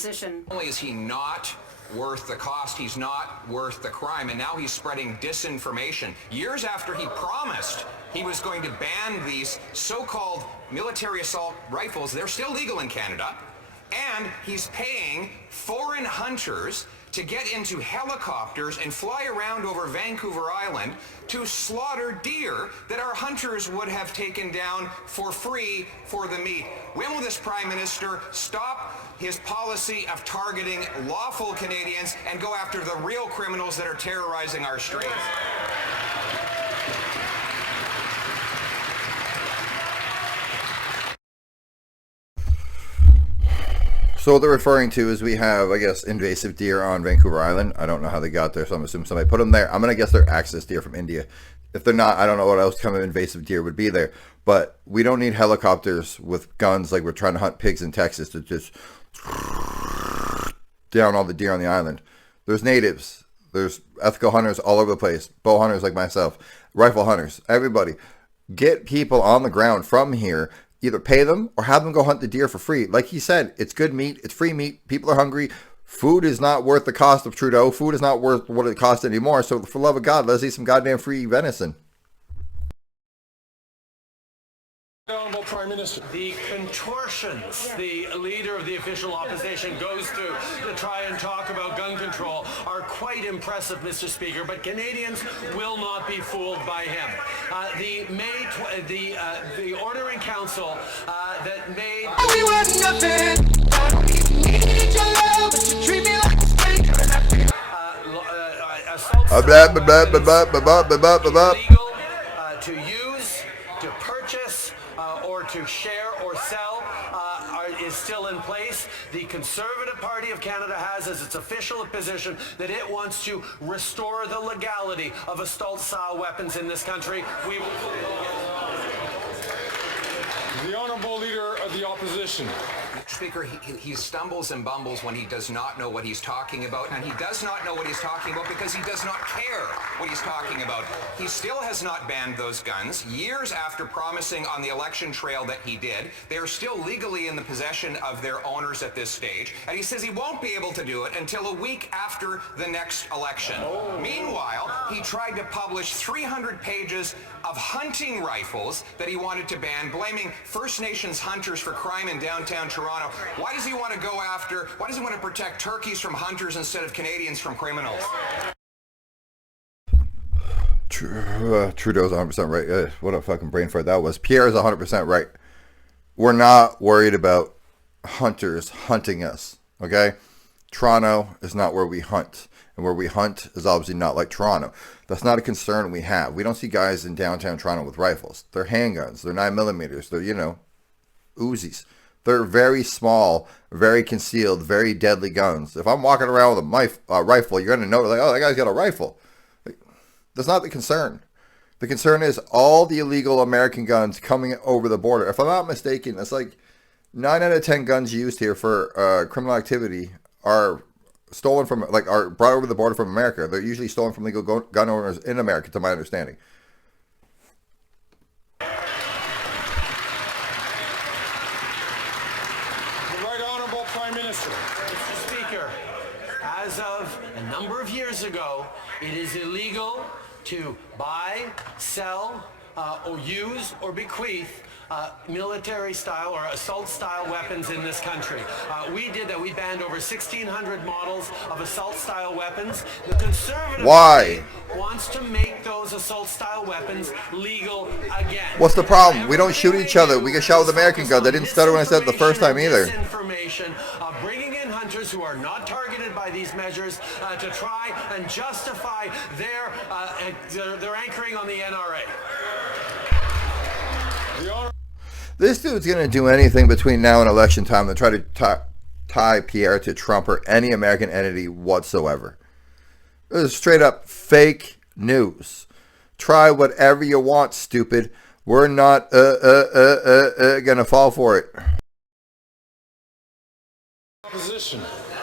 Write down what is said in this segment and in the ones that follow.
opposition. Not only is he not worth the cost, he's not worth the crime, and now he's spreading disinformation. Years after he promised he was going to ban these so-called military assault rifles, they're still legal in Canada, and he's paying foreign hunters to get into helicopters and fly around over Vancouver Island to slaughter deer that our hunters would have taken down for free for the meat. When will this Prime Minister stop his policy of targeting lawful Canadians and go after the real criminals that are terrorizing our streets? So what they're referring to is we have, I guess, invasive deer on Vancouver Island. I don't know how they got there, so I'm assuming somebody put them there. I'm going to guess they're axis deer from India. If they're not, I don't know what else kind of invasive deer would be there. But we don't need helicopters with guns like we're trying to hunt pigs in Texas to just down all the deer on the island. There's natives. There's ethical hunters all over the place. Bow hunters like myself. Rifle hunters. Everybody. Get people on the ground from here. Either pay them or have them go hunt the deer for free. Like he said, it's good meat. It's free meat. People are hungry. Food is not worth the cost of Trudeau. Food is not worth what it costs anymore. So for the love of God, let's eat some goddamn free venison. Honorable Prime Minister. The contortions the leader of the official opposition goes to try and talk about gun control are quite impressive, Mr. Speaker, but Canadians will not be fooled by him. The order in council that made... We were nothing. Need your love, but you treat me like a stranger. Illegal to use, to purchase, or to share or sell is still in place. The Conservative Party of Canada has as its official position that it wants to restore the legality of assault-style weapons in this country. The Honourable Leader of the Opposition. Speaker, he stumbles and bumbles when he does not know what he's talking about, and he does not know what he's talking about because he does not care what he's talking about. He still has not banned those guns. Years after promising on the election trail that he did, they are still legally in the possession of their owners at this stage, and he says he won't be able to do it until a week after the next election. Meanwhile, he tried to publish 300 pages of hunting rifles that he wanted to ban, blaming First Nations hunters for crime in downtown Toronto. Why does he want to why does he want to protect turkeys from hunters instead of Canadians from criminals? Trudeau's 100% right. What a fucking brain fart that was. Pierre is 100% right. We're not worried about hunters hunting us, okay? Toronto is not where we hunt. And where we hunt is obviously not like Toronto. That's not a concern we have. We don't see guys in downtown Toronto with rifles. They're handguns. They're 9mm. They're, Uzis. They're very small, very concealed, very deadly guns. If I'm walking around with a rifle, you're going to know, like, oh, that guy's got a rifle. That's not the concern. The concern is all the illegal American guns coming over the border. If I'm not mistaken, it's like 9 out of 10 guns used here for criminal activity are stolen from, are brought over the border from America. They're usually stolen from legal gun owners in America, to my understanding. Mr. Speaker, as of a number of years ago, it is illegal to buy, sell, or use or bequeath military-style or assault-style weapons in this country. We did that. We banned over 1,600 models of assault-style weapons. The Conservative Party wants to make those assault-style weapons legal again. What's the problem? We don't shoot each other. We get shot with American guns. I didn't stutter when I said it the first time either. Misinformation, bringing in hunters who are not targeted by these measures to try and justify their anchoring on the NRA. This dude's going to do anything between now and election time to try to tie Pierre to Trump or any American entity whatsoever. This is straight up fake news. Try whatever you want, stupid. We're not going to fall for it. Opposition.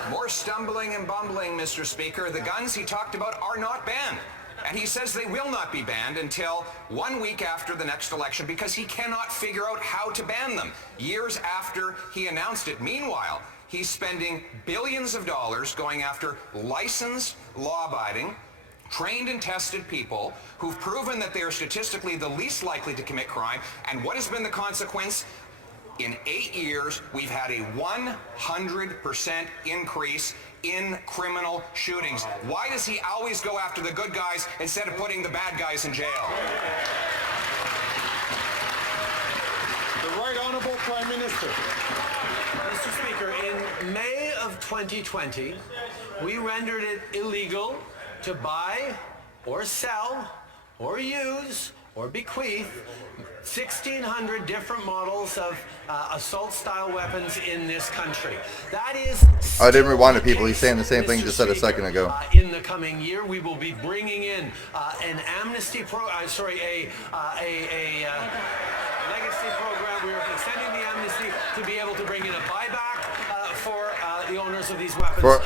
More stumbling and bumbling, Mr. Speaker. The guns he talked about are not banned. And he says they will not be banned until 1 week after the next election because he cannot figure out how to ban them years after he announced it. Meanwhile, He's spending billions of dollars going after licensed, law-abiding, trained and tested people who've proven that they are statistically the least likely to commit crime. And what has been the consequence? In 8 years, we've had a 100% increase in criminal shootings. Why does he always go after the good guys instead of putting the bad guys in jail? The Right Honourable Prime Minister. Mr. Speaker, in May of 2020, we rendered it illegal to buy or sell or use or bequeath 1,600 different models of assault-style weapons in this country. That is. I didn't rewind to people. He's saying the same thing just said a second ago. In the coming year, we will be bringing in an amnesty legacy program. We are extending the amnesty to be able to bring in a buyback for the owners of these weapons. But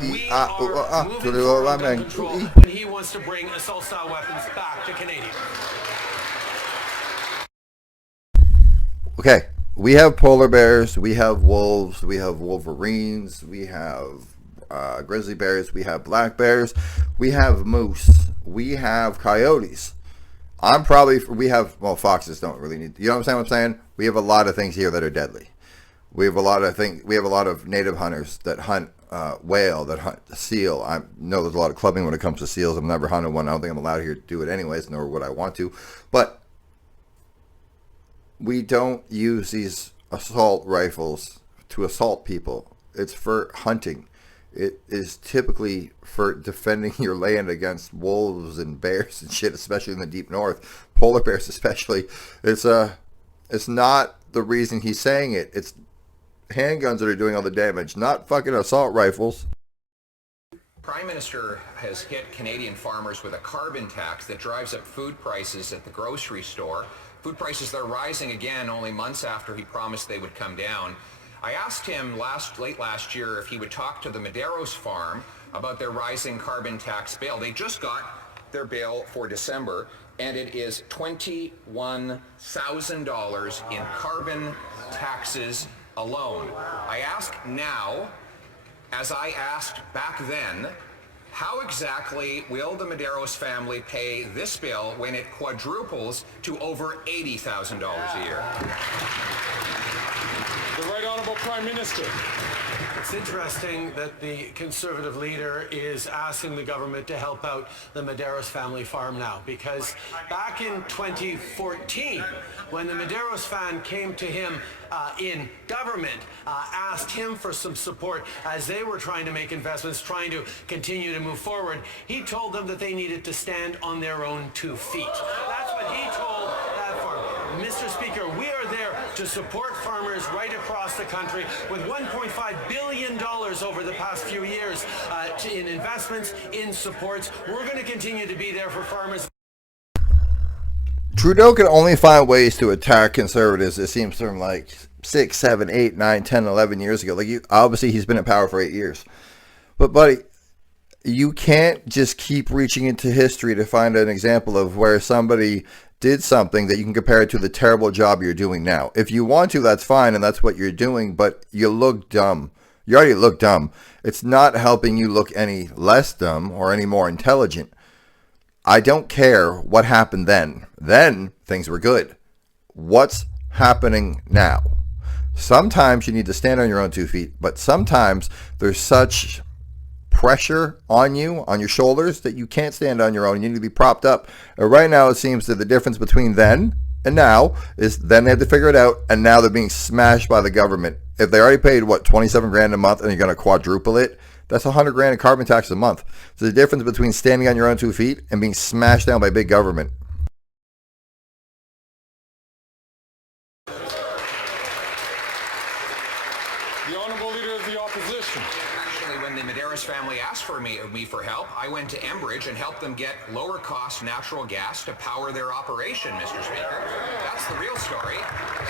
we are moving forward under control when he wants to bring assault-style weapons back to Canadians. Okay, we have polar bears, we have wolves, we have wolverines, we have grizzly bears, we have black bears, we have moose, we have coyotes. Foxes don't really need, you know what I'm saying? We have a lot of things here that are deadly. We have a lot of native hunters that hunt whale, that hunt seal. I know there's a lot of clubbing when it comes to seals. I've never hunted one. I don't think I'm allowed here to do it anyways, nor would I want to. But we don't use these assault rifles to assault people. It's for hunting. It is typically for defending your land against wolves and bears and shit, especially in the deep north. Polar bears especially. It's not the reason he's saying it. It's handguns that are doing all the damage, not fucking assault rifles. Prime Minister has hit Canadian farmers with a carbon tax that drives up food prices at the grocery store. Food prices, they're rising again only months after he promised they would come down. I asked him late last year if he would talk to the Medeiros farm about their rising carbon tax bill. They just got their bill for December, and it is $21,000 in carbon taxes alone. I ask now, as I asked back then, how exactly will the Medeiros family pay this bill when it quadruples to over $80,000 a year? The Right Honourable Prime Minister. It's interesting that the Conservative leader is asking the government to help out the Medeiros family farm now, because back in 2014, when the Medeiros fan came to him in government, asked him for some support as they were trying to make investments, trying to continue to move forward, he told them that they needed to stand on their own 2 feet. That's what he told that farm. Mr. Speaker, we are there to support farmers right across the country with $1.5 billion over the past few years in investments, in supports. We're going to continue to be there for farmers. Trudeau can only find ways to attack conservatives, it seems, from like 6, 7, 8, 9, 10, 11 years ago. Obviously, he's been in power for 8 years. But, buddy, you can't just keep reaching into history to find an example of where somebody did something that you can compare it to the terrible job you're doing now. If you want to, that's fine, and that's what you're doing, but you look dumb. You already look dumb. It's not helping you look any less dumb or any more intelligent. I don't care what happened then. Then things were good. What's happening now? Sometimes you need to stand on your own 2 feet, but sometimes there's such pressure on you, on your shoulders, that you can't stand on your own. You need to be propped up. Right now, it seems that the difference between then and now is then they had to figure it out, and now they're being smashed by the government. If they already paid, what, 27 grand a month, and you're going to quadruple it, that's 100 grand in carbon tax a month. So the difference between standing on your own 2 feet and being smashed down by big government. The Honourable Leader of the Opposition. Actually, when the Medeiros family asked for me for help, I went to Enbridge and helped them get lower cost natural gas to power their operation, Mr. Speaker. That's the real story.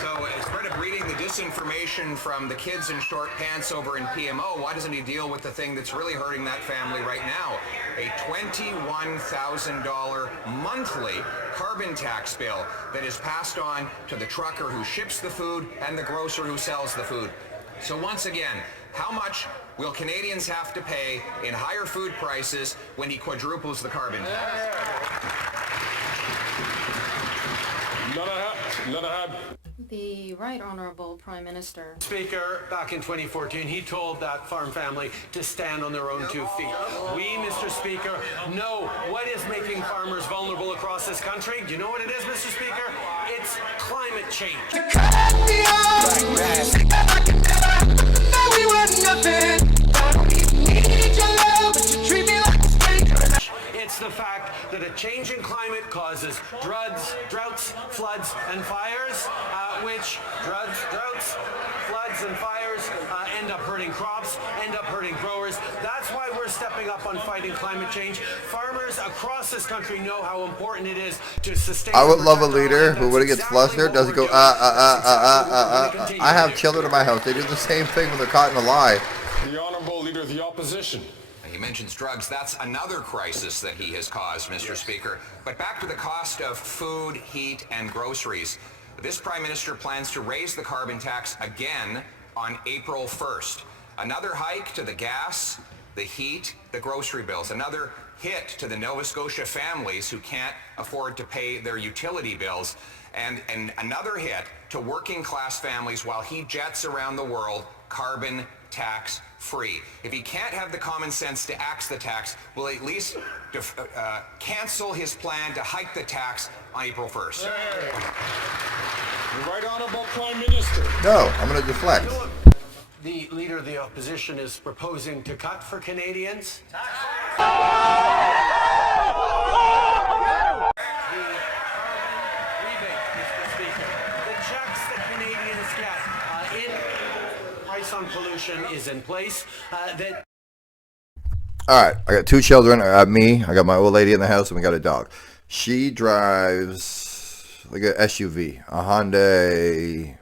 So instead of reading the disinformation from the kids in short pants over in PMO, why doesn't he deal with the thing that's really hurting that family right now? A $21,000 monthly carbon tax bill that is passed on to the trucker who ships the food and the grocer who sells the food. So once again, how much will Canadians have to pay in higher food prices when he quadruples the carbon tax? None of The Right Honourable Prime Minister. Speaker, back in 2014, he told that farm family to stand on their own 2 feet. We, Mr. Speaker, know what is making farmers vulnerable across this country. Do you know what it is, Mr. Speaker? It's climate change. It's the fact that a change in climate causes droughts, floods, and fires, which droughts, floods, and fires end up hurting crops, end up hurting growers. That's why we're stepping up on fighting climate change. Farmers across this country know how important it is to sustain. I would love a leader who, when it gets flustered, doesn't go, I have children in my house. They do the same thing when they're caught in a lie. The Honourable Leader of the Opposition. He mentions drugs. That's another crisis that he has caused, Mr. Speaker. But back to the cost of food, heat, and groceries. This Prime Minister plans to raise the carbon tax again on April 1st. Another hike to the gas, the heat, the grocery bills. Another hit to the Nova Scotia families who can't afford to pay their utility bills. And another hit to working class families while he jets around the world carbon tax free. If he can't have the common sense to axe the tax, will he at least cancel his plan to hike the tax on April 1st? The Right Honourable Prime Minister. No, I'm going to deflect. The Leader of the Opposition is proposing to cut for Canadians. The carbon rebate, Mr. Speaker. The checks that Canadians get in price on pollution is in place. All right, I got 2 children. I got me. I got my old lady in the house, and we got a dog. She drives like a SUV, a Hyundai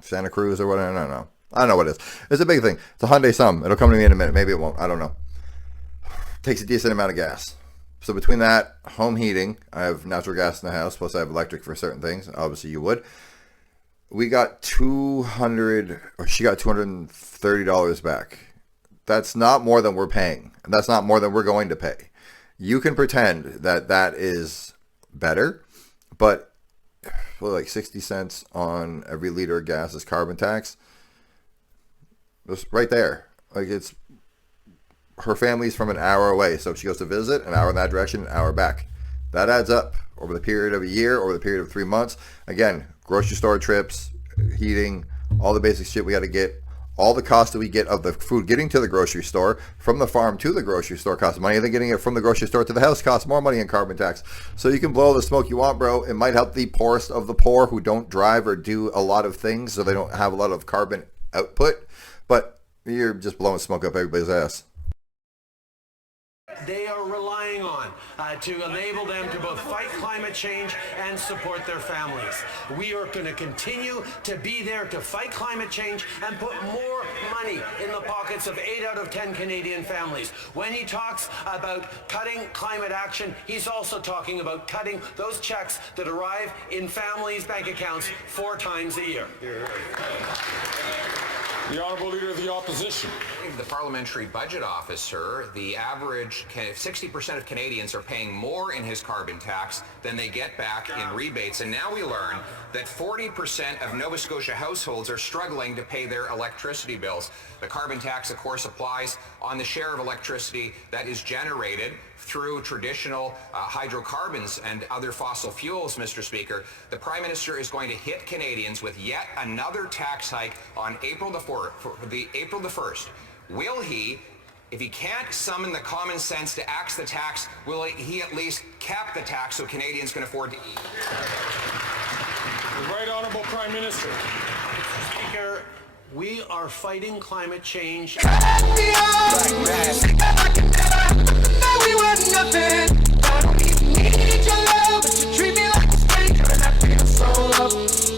Santa Cruz or whatever. I don't know what it is. It's a big thing. It's a Hyundai something. It'll come to me in a minute. Maybe it won't. I don't know. Takes a decent amount of gas. So between that, home heating, I have natural gas in the house, plus I have electric for certain things. Obviously, you would. We got she got $230 back. That's not more than we're paying. And that's not more than we're going to pay. You can pretend that that is better, but like 60 cents on every liter of gas is carbon tax. It's right there. Like, it's her family's from an hour away. So if she goes to visit, an hour in that direction, an hour back. That adds up over the period of a year, over the period of 3 months. Again, grocery store trips, heating, all the basic shit we got to get. All the cost that we get of the food getting to the grocery store, from the farm to the grocery store costs money, and then getting it from the grocery store to the house costs more money in carbon tax. So you can blow all the smoke you want, bro. It might help the poorest of the poor who don't drive or do a lot of things, so they don't have a lot of carbon output. But you're just blowing smoke up everybody's ass. They are relying on to enable them to both fight climate change and support their families. We are going to continue to be there to fight climate change and put more money in the pockets of 8 out of 10 Canadian families. When he talks about cutting climate action, he's also talking about cutting those checks that arrive in families' bank accounts 4 times a year. The Honourable Leader of the Opposition. The Parliamentary Budget Officer, the average 60% of Canadians are paying more in his carbon tax than they get back in rebates. And now we learn that 40% of Nova Scotia households are struggling to pay their electricity bills. The carbon tax, of course, applies on the share of electricity that is generated through traditional hydrocarbons and other fossil fuels, Mr. Speaker. The Prime Minister is going to hit Canadians with yet another tax hike on April the 1st. Will he, if he can't summon the common sense to axe the tax, will he at least cap the tax so Canadians can afford to eat? The Right Honourable Prime Minister. Mr. Speaker, we are fighting climate change.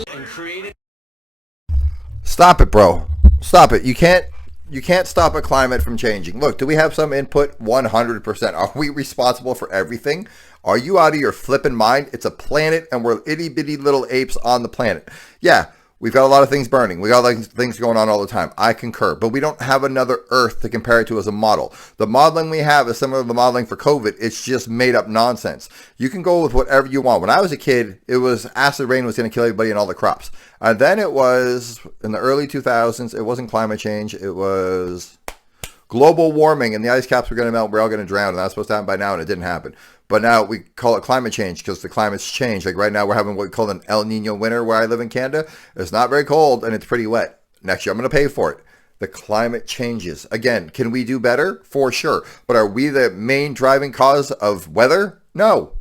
And creating. Stop it, bro. Stop it. You can't stop a climate from changing. Look, do we have some input? 100%. Are we responsible for everything? Are you out of your flipping mind? It's a planet, and we're itty-bitty little apes on the planet. Yeah, We've got a lot of things burning. We got like things going on all the time. I concur. But we don't have another Earth to compare it to as a model. The modeling we have is similar to the modeling for COVID. It's just made up nonsense. You can go with whatever you want. When I was a kid, it was acid rain was going to kill everybody and all the crops. And then it was, in the early 2000s, it wasn't climate change. It was global warming, and the ice caps were going to melt. We're all going to drown. And that's supposed to happen by now, and it didn't happen. But now we call it climate change because the climate's changed. Like right now we're having what we call an El Nino winter where I live in Canada. It's not very cold and it's pretty wet. Next year I'm going to pay for it. The climate changes. Again, can we do better? For sure. But are we the main driving cause of weather? No.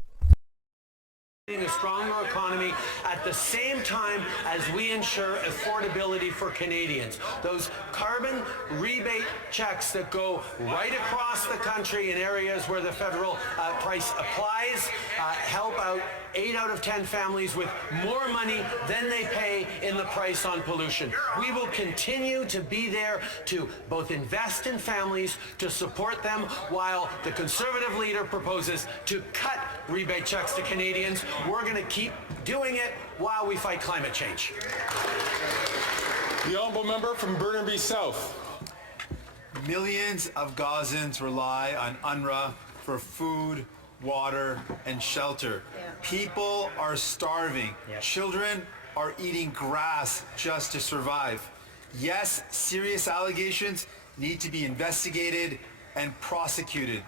A stronger economy at the same time as we ensure affordability for Canadians. Those carbon rebate checks that go right across the country in areas where the federal price applies help out 8 out of 10 families with more money than they pay in the price on pollution. We will continue to be there to both invest in families, to support them, while the Conservative leader proposes to cut rebate checks to Canadians. We're going to keep doing it while we fight climate change. The honourable member from Burnaby South. Millions of Gazans rely on UNRWA for food, water, and shelter. People are starving. Children are eating grass just to survive. Yes, serious allegations need to be investigated and prosecuted.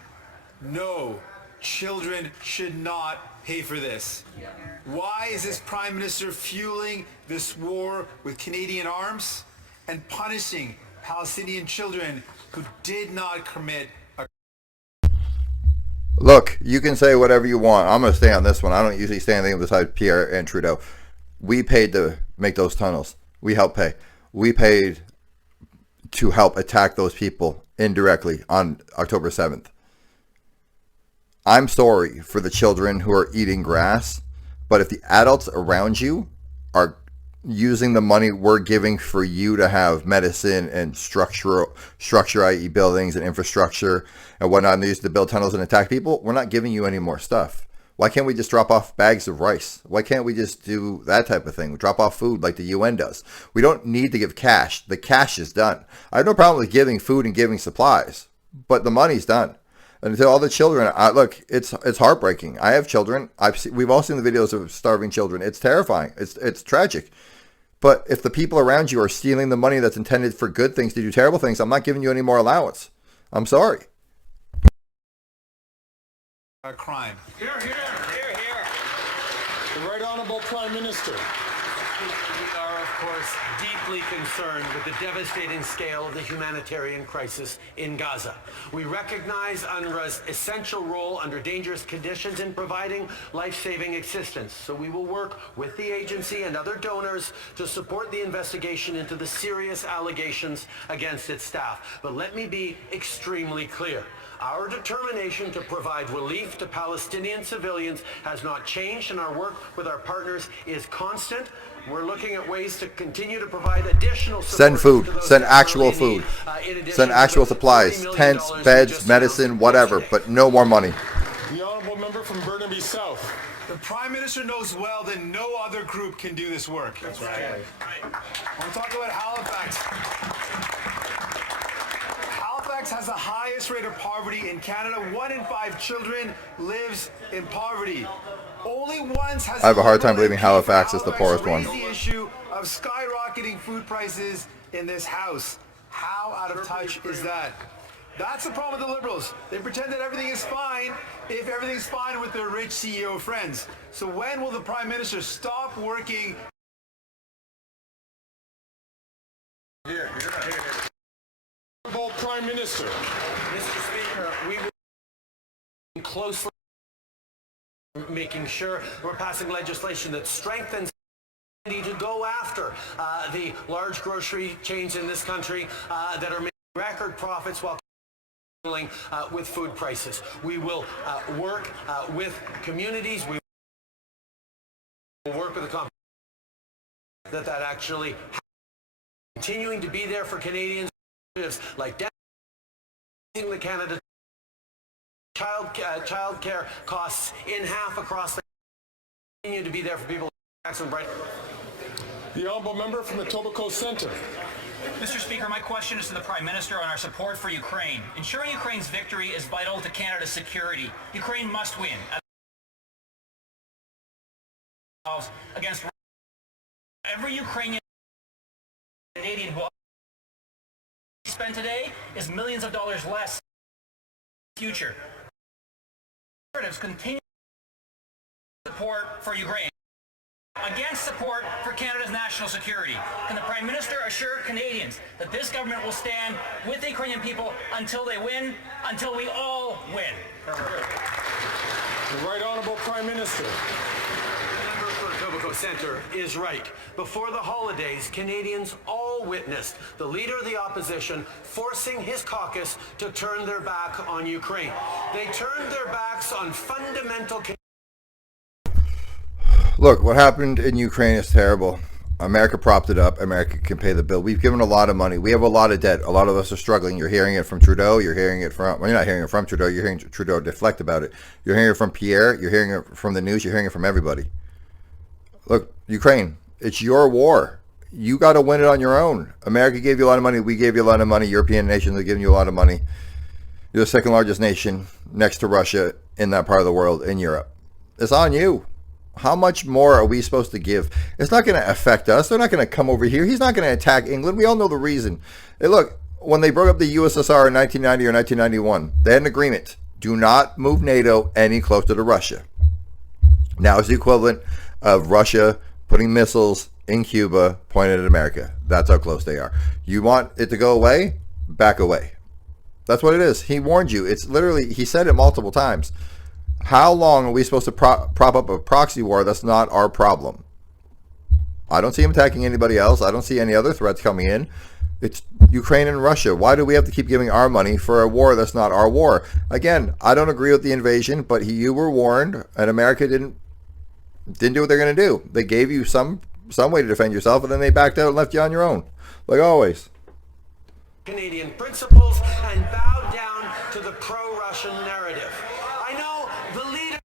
No, children should not pay for this. Why is this Prime Minister fueling this war with Canadian arms and punishing Palestinian children who did not commit a... Look, you can say whatever you want. I'm going to stay on this one. I don't usually say anything beside Pierre and Trudeau. We paid to make those tunnels. We helped pay. We paid to help attack those people indirectly on October 7th. I'm sorry for the children who are eating grass, but if the adults around you are using the money we're giving for you to have medicine and structure, i.e. buildings and infrastructure and whatnot, and they use to build tunnels and attack people, we're not giving you any more stuff. Why can't we just drop off bags of rice? Why can't we just do that type of thing? We drop off food like the UN does. We don't need to give cash. The cash is done. I have no problem with giving food and giving supplies, but the money's done. And to all the children, look, it's heartbreaking. I have children. We've all seen the videos of starving children. It's terrifying. It's tragic. But if the people around you are stealing the money that's intended for good things to do terrible things, I'm not giving you any more allowance. I'm sorry. a crime. Here, here, here, here. The Right Honourable Prime Minister. We are, of course, deeply concerned with the devastating scale of the humanitarian crisis in Gaza. We recognize UNRWA's essential role under dangerous conditions in providing life-saving assistance. So we will work with the agency and other donors to support the investigation into the serious allegations against its staff. But let me be extremely clear. Our determination to provide relief to Palestinian civilians has not changed, and our work with our partners is constant. We're looking at ways to continue to provide additional support. Send food. To those Send that actual really food. need, Send actual supplies. Tents, beds, medicine, whatever, but no more money. The Honourable Member from Burnaby South. The Prime Minister knows well that no other group can do this work. That's right. I want to talk about Halifax. Halifax has the highest rate of poverty in Canada. 1 in 5 children lives in poverty. Only once has I have a hard time believing Halifax is the poorest one. The issue of skyrocketing food prices in this House. How out of touch is that? That's the problem with the Liberals. They pretend that everything is fine if everything's fine with their rich CEO friends. So when will the Prime Minister stop working? Here, here, here. Honourable Prime Minister. Mr. Speaker, we will be closely making sure we're passing legislation that strengthens to go after the large grocery chains in this country that are making record profits while dealing with food prices. We will work with communities. We will work with the companies that actually continuing to be there for Canadians, like the Canada child care costs in half across the continue to be there for people. The honourable member from the Etobicoke Centre. Mr. Speaker, my question is to the Prime Minister on our support for Ukraine. Ensuring Ukraine's victory is vital to Canada's security. Ukraine must win against every Ukrainian Canadian who spent today is millions of dollars less in the future. Conservatives continue support for Ukraine against support for Canada's national security. Can the Prime Minister assure Canadians that this government will stand with the Ukrainian people until they win, until we all win? The Right Honourable Prime Minister. The member for Etobicoke Centre is right. Before the holidays, Canadians all witnessed the Leader of the Opposition forcing his caucus to turn their back on Ukraine. They turned their backs on fundamental... Look, what happened in Ukraine is terrible. America propped it up. America can pay the bill. We've given a lot of money. We have a lot of debt. A lot of us are struggling. You're hearing it from Trudeau. You're hearing it from... Well, you're not hearing it from Trudeau. You're hearing Trudeau deflect about it. You're hearing it from Pierre. You're hearing it from the news. You're hearing it from everybody. Look, Ukraine, it's your war. You got to win it on your own. America gave you a lot of money. We gave you a lot of money. European nations are giving you a lot of money. You're the second largest nation next to Russia in that part of the world, in Europe. It's on you. How much more are we supposed to give? It's not going to affect us. They're not going to come over here. He's not going to attack England. We all know the reason. Hey, look, when they broke up the USSR in 1990 or 1991, they had an agreement. Do not move NATO any closer to Russia. Now it's the equivalent of Russia putting missiles in Cuba pointed at America. That's how close they are. You want it to go away? Back away. That's what it is. He warned you. It's literally, he said it multiple times. How long are we supposed to prop up a proxy war that's not our problem? I don't see him attacking anybody else. I don't see any other threats coming in. It's Ukraine and Russia. Why do we have to keep giving our money for a war that's not our war? Again, I don't agree with the invasion, but you were warned, and America didn't do what they're going to do. They gave you some way to defend yourself, and then they backed out and left you on your own, like always. Canadian principles and bowed down to the pro-Russian narrative. I know the leader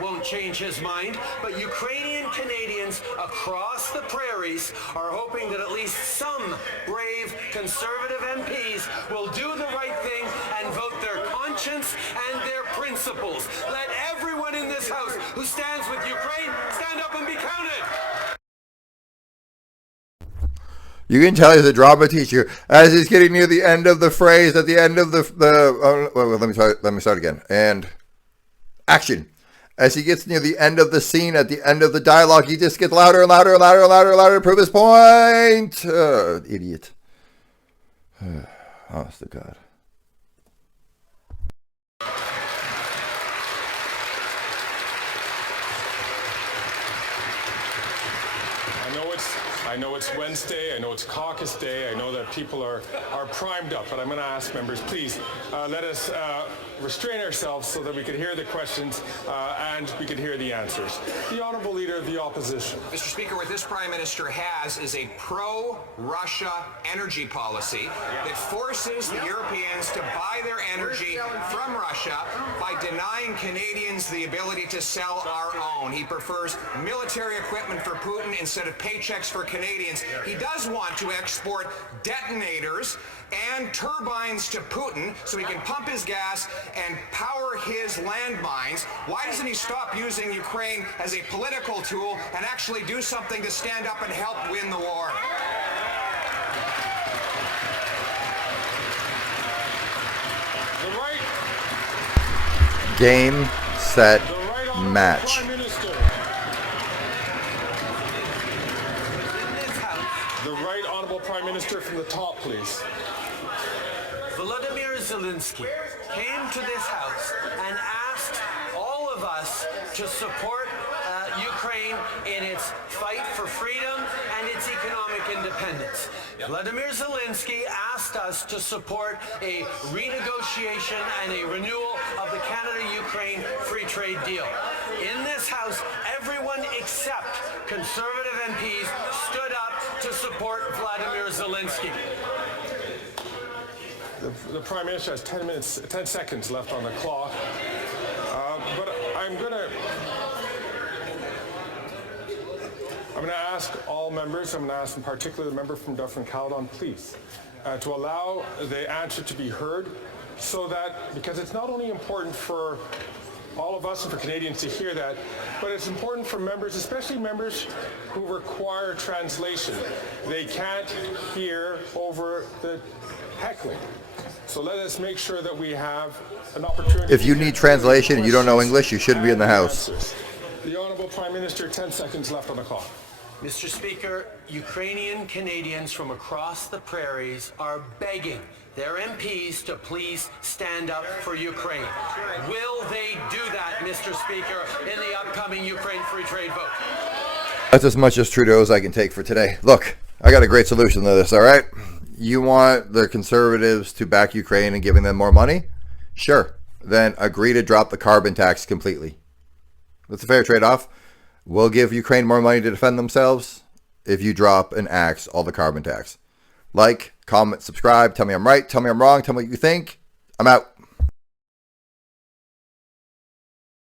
won't change his mind, but Ukrainian Canadians across the prairies are hoping that at least some brave Conservative MPs will do the right thing and vote their conscience and their principles. Let everyone in this House who stands with Ukraine stand up and be counted. You can tell he's a drama teacher as he's getting near the end of the phrase, at the end of let me start again. And action. As he gets near the end of the scene, at the end of the dialogue, he just gets louder and louder and louder and louder and louder to prove his point. Idiot. Honest to God. I know it's Wednesday, I know it's caucus day, I know that people are primed up, but I'm going to ask members, please let us restrain ourselves so that we can hear the questions and we can hear the answers. The Honourable Leader of the Opposition. Mr. Speaker, what this Prime Minister has is a pro-Russia energy policy that forces the Europeans to buy their energy from Russia by denying Canadians the ability to sell our own. He prefers military equipment for Putin instead of paychecks for Canadians. He does want to export detonators and turbines to Putin so he can pump his gas and power his landmines. Why doesn't he stop using Ukraine as a political tool and actually do something to stand up and help win the war? Game, set, match. The Right Honourable Prime Minister from the top, please. Volodymyr Zelensky came to this House and asked all of us to support Ukraine in its fight for freedom and its economic independence. Volodymyr Zelensky asked us to support a renegotiation and a renewal of the Canada-Ukraine free trade deal. In this House, everyone except Conservative MPs stood up to support Volodymyr Zelensky. The Prime Minister has 10 seconds left on the clock, but I'm I'm going to ask all members, I'm going to ask in particular the member from Dufferin-Caledon, please, to allow the answer to be heard so that, because it's not only important for all of us and for Canadians to hear that, but it's important for members, especially members who require translation. They can't hear over the heckling. So let us make sure that we have an opportunity. If you need translation and you don't know English, you shouldn't be in the House. The Honourable Prime Minister, 10 seconds left on the clock. Mr. Speaker, Ukrainian Canadians from across the prairies are begging their MPs to please stand up for Ukraine. Will they do that, Mr. Speaker, in the upcoming Ukraine free trade vote? That's as much as Trudeau as I can take for today. Look, I got a great solution to this, all right? You want the Conservatives to back Ukraine and giving them more money? Sure. Then agree to drop the carbon tax completely. That's a fair trade-off. We'll give Ukraine more money to defend themselves if you drop and axe all the carbon tax. Like, comment, subscribe, tell me I'm right, tell me I'm wrong, tell me what you think. I'm out.